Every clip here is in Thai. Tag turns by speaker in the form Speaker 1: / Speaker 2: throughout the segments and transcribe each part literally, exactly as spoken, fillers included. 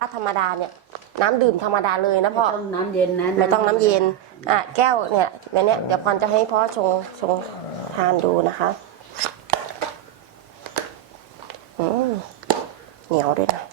Speaker 1: ธรรมดาเนี่ยน้ำดื่มธรรมดาเลยนะพ่อ
Speaker 2: ไม่ต้องน้ำเย็นนะ
Speaker 1: ไม่ต้องน้ำเย็นอ่ะแก้วเนี่ยแบบเนี้ยเดี๋ยวพรจะให้พ่อชงชงทานดูนะคะอืมเหนียวด้วยนะ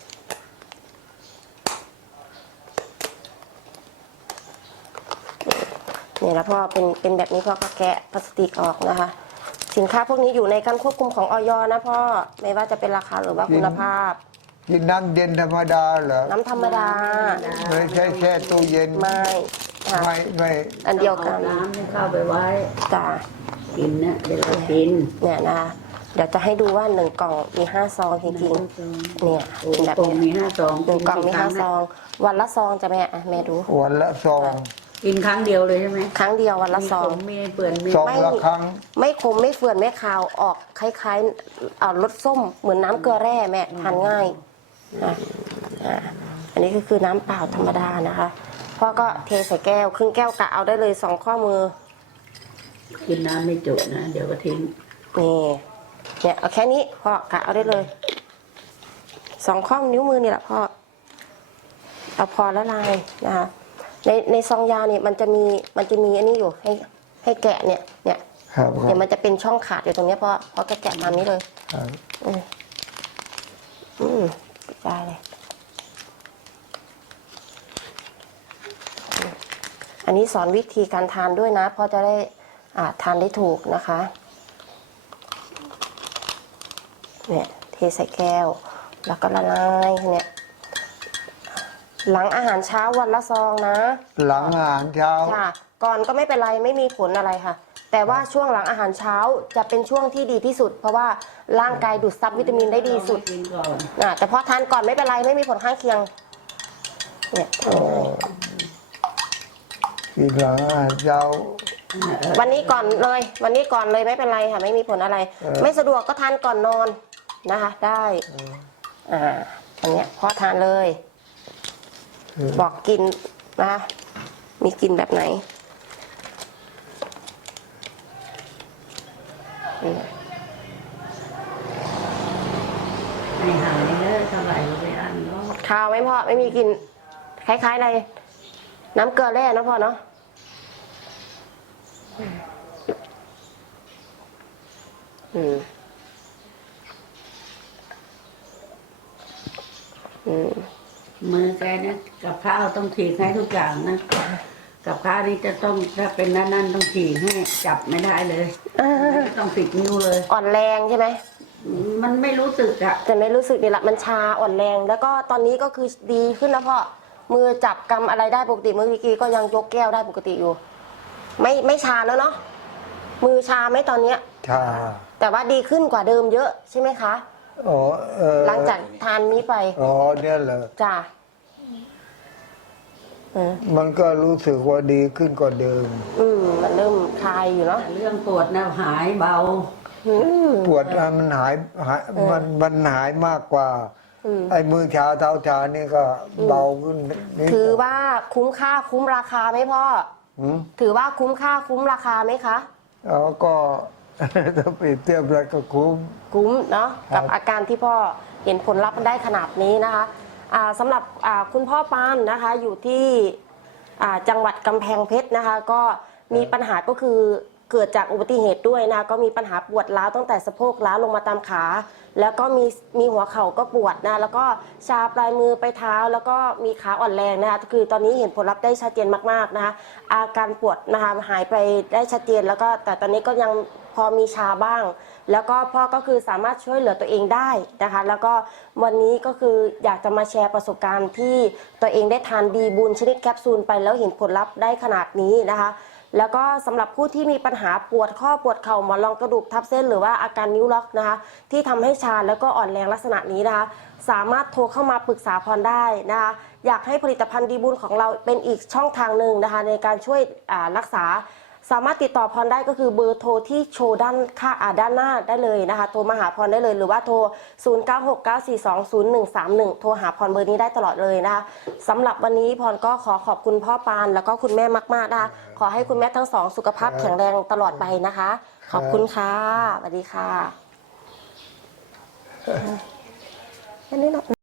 Speaker 1: เนี่ยแล้วพ่อเป็นเป็นแบบนี้พ่อก็แกะพลาสติกออกนะคะสินค้าพวกนี้อยู่ในการควบคุมของอย.นะพ่อไม่ว่าจะเป็นราคาหรือว่าคุณภาพ
Speaker 3: กินน้ำเย็นธรรมดาเหรอ
Speaker 1: น้ำธรรมดา
Speaker 3: ไม่ใช่แช่ตู้เย็น
Speaker 1: ไม่ค่ะ
Speaker 3: ไม่ไม่
Speaker 1: อันเดียวกัน
Speaker 2: น้ำที่เข้าไปไว้
Speaker 1: จ้า
Speaker 2: กินนะเดี๋ยวเรากิน
Speaker 1: เนี่ยนะคะเดี๋ยวจะให้ดูว่าหนึ่งกล่องมีห้าซองจริงๆเนี่ย
Speaker 2: แบบมีห้าซอง
Speaker 1: หนึ่งกล่องมีห้าซองวันละซองจะแม่อะแม่ดู
Speaker 3: วันละซอง
Speaker 2: กินครั้งเดียวเลยใช่ไหม
Speaker 1: ครั้งเดียววันละซอง
Speaker 2: มีเปื่อน
Speaker 3: ซองละครั้ง
Speaker 1: ไม่ขมไม่เฟื่อนไม่คาวออกคล้ายๆรสส้มเหมือนน้ำเกลือแร่แม่ทานง่ายอันนี้ก็คือน้ำเปล่าธรรมดานะคะพ่อก็เทใส่แก้วครึ่งแก้วกะเอาได้เลยสองข้อมือ
Speaker 2: กินน้ำไม่จุนะเดี๋ยวก็ทิ้ง
Speaker 1: นี่เนี่ยเอาแค่นี้พ่อกะเอาได้เลยสองข้อนิ้วมือนี่แหละพ่อเอาพอละลายนะคะในในซองยาเนี่ยมันจะมีมันจะมีอันนี้อยู่ให้ให้แกะเนี่ยเนี่ยเดี๋ยวมันจะเป็นช่องขาดอยู่ตรงนี้พ่อพ่อแกะแกะตามนี้เลยอืมอืมได้เลยอันนี้สอนวิธีการทานด้วยนะพ่อจะได้อ่าทานได้ถูกนะคะเนี่ยเทใส่แก้วแล้วก็ละลายเนี่ยหลังอาหารเช้าวันละซองนะ
Speaker 3: หลังอาหารเช้า
Speaker 1: ค่ะก่อนก็ไม่เป็นไรไม่มีผลอะไรค่ะแต่ว่าช่วงหลังอาหารเช้าจะเป็นช่วงที่ดีที่สุดเพราะว่าร่างกายดูดซับวิตามินได้ดีสุดอ่าแต่พอทานก่อนไม่เป็นไรไม่มีผลข้างเคียงเนี่ย
Speaker 3: กินหลังอาหารเช้า
Speaker 1: วันนี้ก่อนเลยวันนี้ก่อนเลยไม่เป็นไรค่ะไม่มีผลอะไรไม่สะดวกก็ทานก่อนนอนนะคะได้อ่าอันเนี้ยพอทานเลยบอกกินนะคะมีกินแบบไหน
Speaker 2: ไม่หายเลยเท่าไหร่ก็ไปอันเนาะ
Speaker 1: ข้าวไม่พอไม่มีกินคล้ายๆอะไรน้ำเกลือแร่นะพ่อเนาะอืมอืม
Speaker 2: มือแกเนี่ยกับข้าวต้องถีบให้ทุกอย่างนะกับข้าวนี่จะต้องถ้าเป็นนั่นๆต้องถีบให้จับไม่ได้เลยต้องติดนิ้วเลย
Speaker 1: อ่อนแรงใช่ไหม
Speaker 2: มันไม่รู้สึกอะ
Speaker 1: แต่ไม่รู้สึกนี่แหละมันชาอ่อนแรงแล้วก็ตอนนี้ก็คือดีขึ้นแล้วพ่อมือจับกำอะไรได้ปกติเมื่อกี้ก็ยังยกแก้วได้ปกติอยู่ไม่ไม่ชาแล้วเนาะมือชาไหมตอนเนี้ย
Speaker 3: ชา
Speaker 1: แต่ว่าดีขึ้นกว่าเดิมเยอะใช่ไหมคะ
Speaker 3: อ๋อเออ
Speaker 1: หลังจากทานนี้ไป
Speaker 3: อ๋อเนี่ยเหรอ
Speaker 1: จ้า
Speaker 3: มันก็รู้สึกว่าดีขึ้นกว่าเดิม
Speaker 1: อืมมันเริ่มคลายอยู่เนาะ
Speaker 2: เรื่องปวดนะหายเบา
Speaker 3: ปวดมันหายหายมันมันหายมากกว่าไอ้มือชาเท้าชานี่ก็เบาขึ้น
Speaker 1: ถือว่าคุ้มค่าคุ้มราคาไหมพ่อถือว่าคุ้มค่าคุ้มราคาไหมคะ
Speaker 3: อ๋อก็ถ้าเปรียบเทียบแล้วก็คุ้ม
Speaker 1: คุ้มเนาะกับอาการที่พ่อเห็นผลลัพธ์ได้ขนาดนี้นะคะสำหรับคุณพ่อปานนะคะอยู่ที่จังหวัดกำแพงเพชรนะคะก็มีปัญหาก็คือเกิดจากอุบัติเหตุด้วยนะก็มีปัญหาปวดร้าวตั้งแต่สะโพกร้าวลงมาตามขาแล้วก็มีมีหัวเข่าก็ปวดนะแล้วก็ชาปลายมือไปเท้าแล้วก็มีขาอ่อนแรงนะคะคือตอนนี้เห็นผลลัพธ์ได้ชัดเจนมากๆนะคะอาการปวดนะคะหายไปได้ชัดเจนแล้วก็แต่ตอนนี้ก็ยังพอมีชาบ้างแล้วก็พ่อก็คือสามารถช่วยเหลือตัวเองได้นะคะแล้วก็วันนี้ก็คืออยากจะมาแชร์ประสบการณ์ที่ตัวเองได้ทานดีบูนชนิดแคปซูลไปแล้วเห็นผลลัพธ์ได้ขนาดนี้นะคะแล้วก็สำหรับผู้ที่มีปัญหาปวดข้อปวดเข่าหมอนรองกระดูกทับเส้นหรือว่าอาการนิ้วล็อกนะคะที่ทำให้ชาแล้วก็อ่อนแรงลักษณะนี้นะคะสามารถโทรเข้ามาปรึกษาพรได้นะคะอยากให้ผลิตภัณฑ์ดีบูลของเราเป็นอีกช่องทางหนึ่งนะคะในการช่วยรักษาสามารถติดต่อพรได้ก็คือเบอร์โทรที่โชว์ด้านข้างด้านหน้าได้เลยนะคะโทรมาหาพรได้เลยหรือว่าโทรศูนย์ เก้า หก เก้า สี่ สอง ศูนย์ หนึ่ง สาม หนึ่งโทรหาพรเบอร์นี้ได้ตลอดเลยนะคะสำหรับวันนี้พรก็ขอขอบคุณพ่อปานแล้วก็คุณแม่มากๆนะคะขอให้คุณแม่ทั้งสองสุขภาพแข็งแรงตลอดไปนะคะขอบคุณค่ะสวัสดีค่ะ